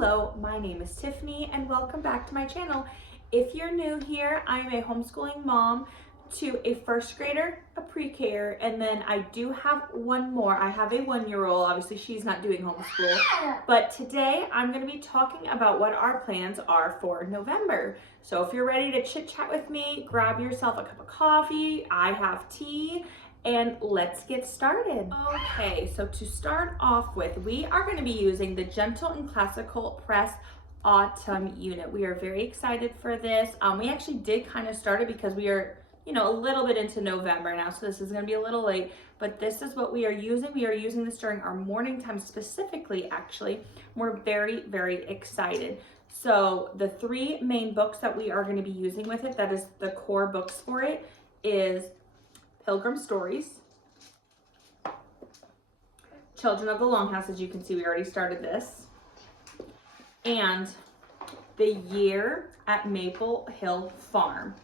Hello, my name is Tiffany and welcome back to my channel. If you're new here, I'm a homeschooling mom to a first grader, a pre-K, and then I do have one more. I have a 1-year-old. Obviously she's not doing homeschool, but today I'm going to be talking about what our plans are for November. So if you're ready to chit chat with me, grab yourself a cup of coffee. I have tea. And let's get started. Okay, so to start off with, we are going to be using the Gentle and Classical Press Autumn unit. We are very excited for this. We actually did kind of start it because we are, a little bit into November now, so this is going to be a little late, but this is what we are using. We are using this during our morning time specifically, actually. We're very, very excited. So the 3 main books that we are going to be using with it, that is the core books for it, is Pilgrim Stories, Children of the Longhouse. As you can see, we already started this, and The Year at Maple Hill Farm.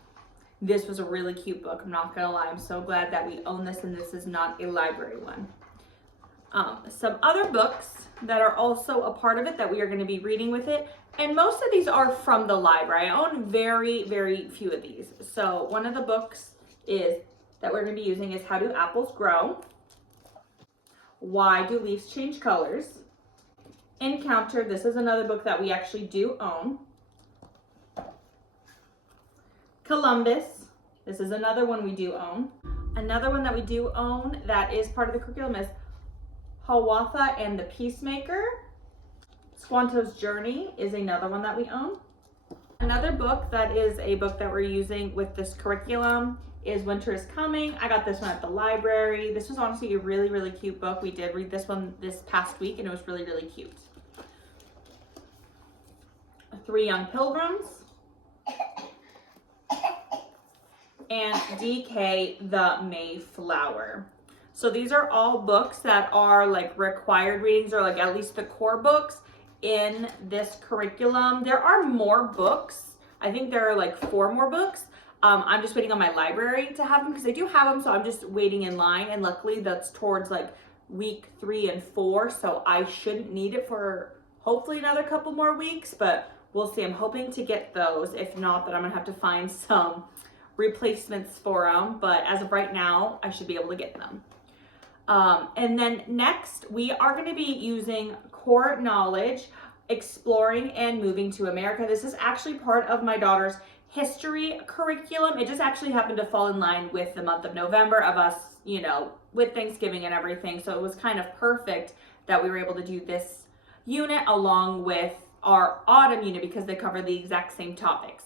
This was a really cute book, I'm not gonna lie. I'm so glad that we own this and this is not a library one. Some other books that are also a part of it that we are going to be reading with it, and most of these are from the library. I own very, very few of these. So one of the books that we're going to be using is How Do Apples Grow? Why Do Leaves Change Colors? Encounter, this is another book that we actually do own. Columbus, this is another one we do own. Another one that we do own that is part of the curriculum is Hiawatha and the Peacemaker. Squanto's Journey is another one that we own. Another book that is a book that we're using with this curriculum is Winter is Coming. I got this one at the library. This was honestly a really, really cute book. We did read this one this past week and it was really, really cute. 3 Young Pilgrims. And DK the Mayflower. So these are all books that are like required readings, or like at least the core books in this curriculum. There are more books. I think there are like 4 more books. I'm just waiting on my library to have them because I do have them, so I'm just waiting in line, and luckily that's towards like week 3 and 4, so I shouldn't need it for hopefully another couple more weeks, but we'll see. I'm hoping to get those. If not, then I'm gonna have to find some replacements for them, but as of right now I should be able to get them. And then next we are going to be using Core Knowledge, Exploring and Moving to America. This is actually part of my daughter's history curriculum. It just actually happened to fall in line with the month of November of us, with Thanksgiving and everything. So it was kind of perfect that we were able to do this unit along with our autumn unit because they cover the exact same topics.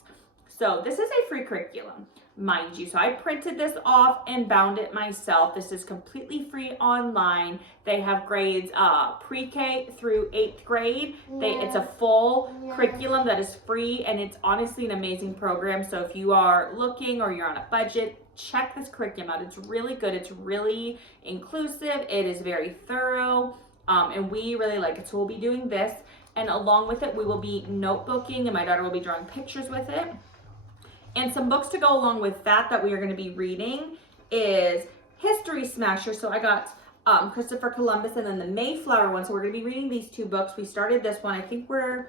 So this is a free curriculum, mind you. So I printed this off and bound it myself. This is completely free online. They have grades pre-K through 8th grade. It's a full curriculum that is free, and it's honestly an amazing program. So if you are looking or you're on a budget, check this curriculum out. It's really good. It's really inclusive. It is very thorough, and we really like it. So we'll be doing this, and along with it, we will be notebooking, and my daughter will be drawing pictures with it. And some books to go along with that we are going to be reading is History Smasher. So I got Christopher Columbus and then the Mayflower one. So we're going to be reading these 2 books. We started this one. I think we're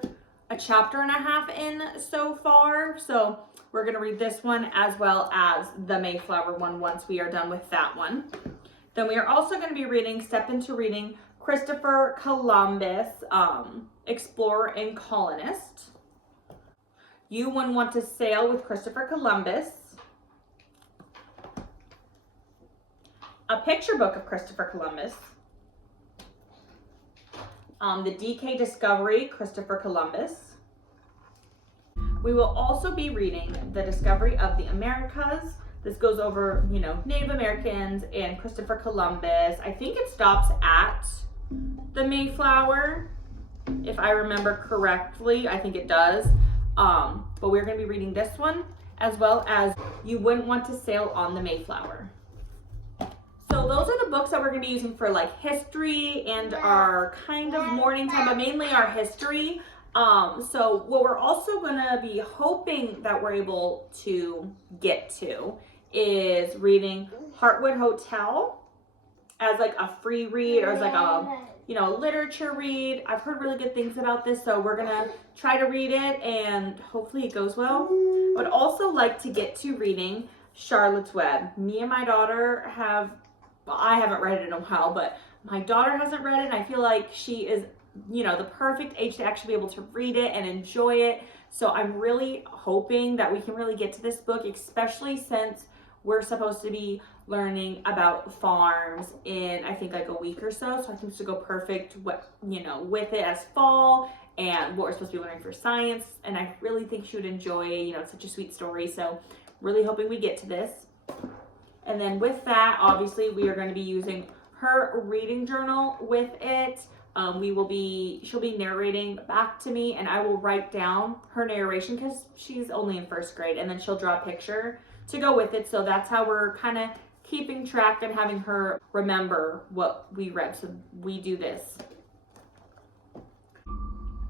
a chapter and a half in so far. So we're going to read this one as well as the Mayflower one once we are done with that one. Then we are also going to be step into reading Christopher Columbus, Explorer and Colonist. You Wouldn't Want to Sail with Christopher Columbus. A picture book of Christopher Columbus. The DK Discovery, Christopher Columbus. We will also be reading The Discovery of the Americas. This goes over, Native Americans and Christopher Columbus. I think it stops at the Mayflower, if I remember correctly. I think it does. But we're going to be reading this one as well as You Wouldn't Want to Sail on the Mayflower. So those are the books that we're going to be using for like history and our kind of morning time, but mainly our history. So what we're also going to be hoping that we're able to get to is reading Heartwood Hotel as like a free read, or as like a you know, a literature read. I've heard really good things about this, so we're gonna try to read it and hopefully it goes well. I would also like to get to reading Charlotte's Web. Me and my daughter have, well, I haven't read it in a while, but my daughter hasn't read it, and I feel like she is, you know, the perfect age to actually be able to read it and enjoy it. So I'm really hoping that we can really get to this book, especially since we're supposed to be learning about farms in, I think, like a week or so. So I think this would go perfect, you know, with it as fall and what we're supposed to be learning for science. And I really think she would enjoy, you know, it's such a sweet story. So really hoping we get to this. And then with that, obviously, we are going to be using her reading journal with it. She'll be narrating back to me, and I will write down her narration because she's only in first grade, and then she'll draw a picture to go with it. So that's how we're kind of keeping track and having her remember what we read. So we do this.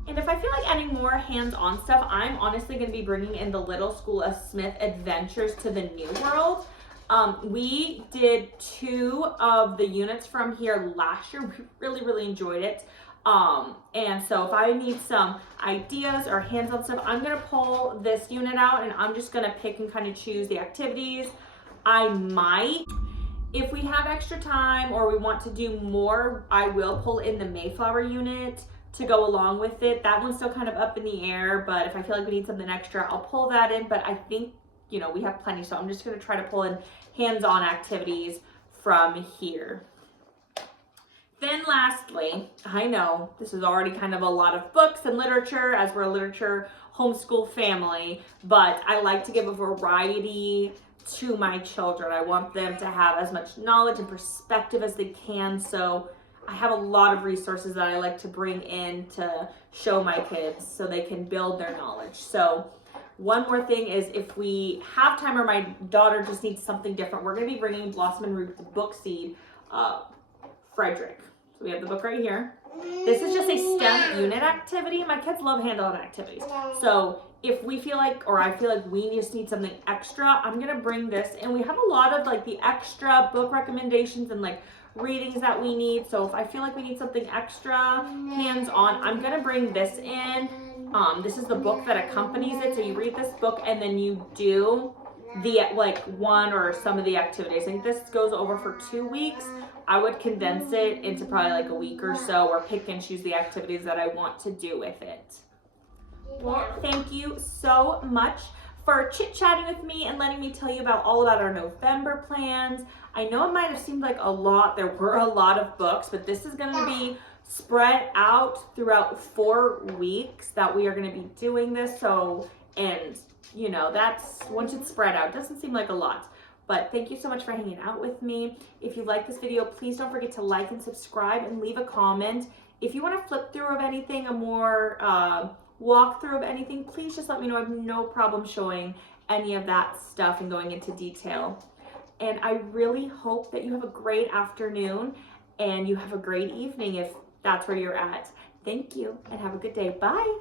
And if I feel like adding more hands-on stuff, I'm honestly going to be bringing in the Little School of Smith Adventures to the New World. We did 2 of the units from here last year. We really enjoyed it. And so if I need some ideas or hands-on stuff, I'm going to pull this unit out and I'm just going to pick and kind of choose the activities. I might, if we have extra time or we want to do more, I will pull in the Mayflower unit to go along with it. That one's still kind of up in the air, but if I feel like we need something extra, I'll pull that in. But I think, you know, we have plenty, so I'm just going to try to pull in hands-on activities from here. Then lastly, I know this is already kind of a lot of books and literature as we're a literature homeschool family, but I like to give a variety to my children. I want them to have as much knowledge and perspective as they can, so I have a lot of resources that I like to bring in to show my kids so they can build their knowledge. So one more thing is if we have time or my daughter just needs something different, we're going to be bringing Blossom and Root's book seed, Frederick. So we have the book right here. This is just a STEM unit activity. My kids love hands-on activities. So if we feel like, or I feel like we just need something extra, I'm going to bring this. And we have a lot of like the extra book recommendations and like readings that we need. So if I feel like we need something extra hands-on, I'm going to bring this in. This is the book that accompanies it. So you read this book and then you do the like one or some of the activities. I think this goes over for 2 weeks. I would condense it into probably like a week or so, or pick and choose the activities that I want to do with it. Well, thank you so much for chit-chatting with me and letting me tell you about all about our November plans. I know it might have seemed like a lot. There were a lot of books, but this is going to be spread out throughout 4 weeks that we are going to be doing this. So, and you know, that's, once it's spread out, it doesn't seem like a lot. But thank you so much for hanging out with me. If you like this video, please don't forget to like and subscribe and leave a comment. If you want to flip through of anything, a more walkthrough of anything, please just let me know. I have no problem showing any of that stuff and going into detail. And I really hope that you have a great afternoon and you have a great evening if that's where you're at. Thank you and have a good day. Bye.